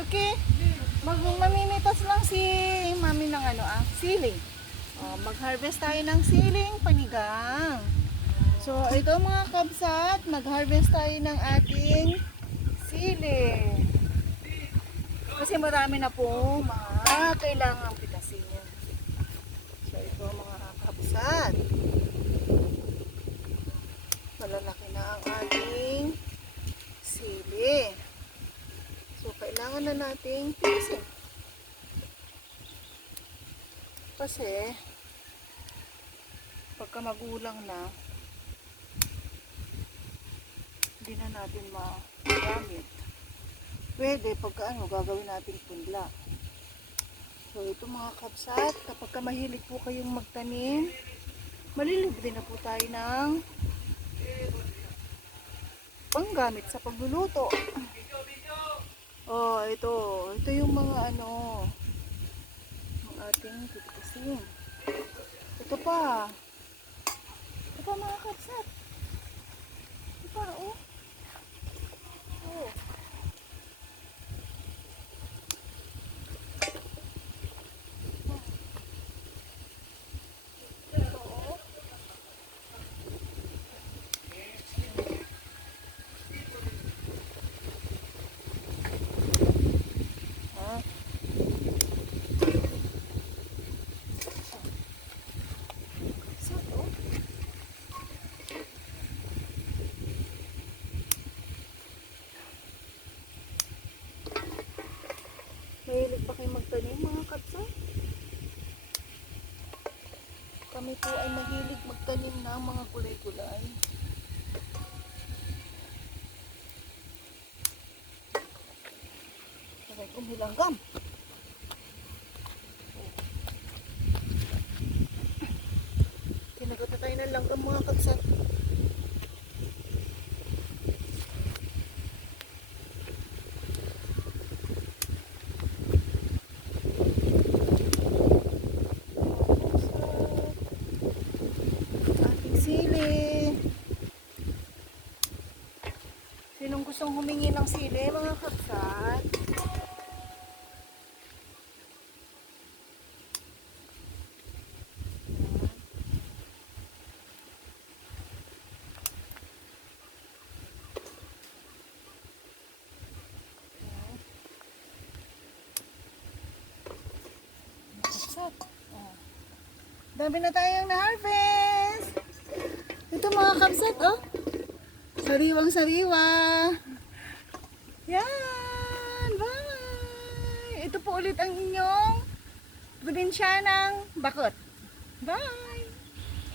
Luki, mamimitas lang si mami ng siling. Mag-harvest tayo ng siling panigang. So, ito mga kabsat, mag-harvest tayo ng ating siling. Kasi marami na po mga kailangang pitasin. So, ito mga kabsat. Malalaki na ang ating sili. So, kailangan na nating pitasin. Kasi, pagka magulang na, hindi na natin magamit. Pwede, pagka gagawin natin punla. So, ito mga kabsat, kapag mahilig po kayong magtanim, malilibre na po tayo ng panggamit sa pagluluto. Oh, ito yung mga ang ating pipitasin. Ito pa mga kabsat. Ito pa, oh. Mahilig ba kayo magtanim mga kabsat? Kami po ay mahilig magtanim ng mga gulay-gulay. Sabay kong hilanggam. Kinagat na tayo ng langgam mga kabsat. Sinong gustong humingi ng sili mga kabsat? Kabsat. Dami na tayong na-harvest. Ito mga kabsat, oh. Sariwang-sariwa. Yan. Bye. Ito po ulit ang inyong probinsyanang bakot. Bye.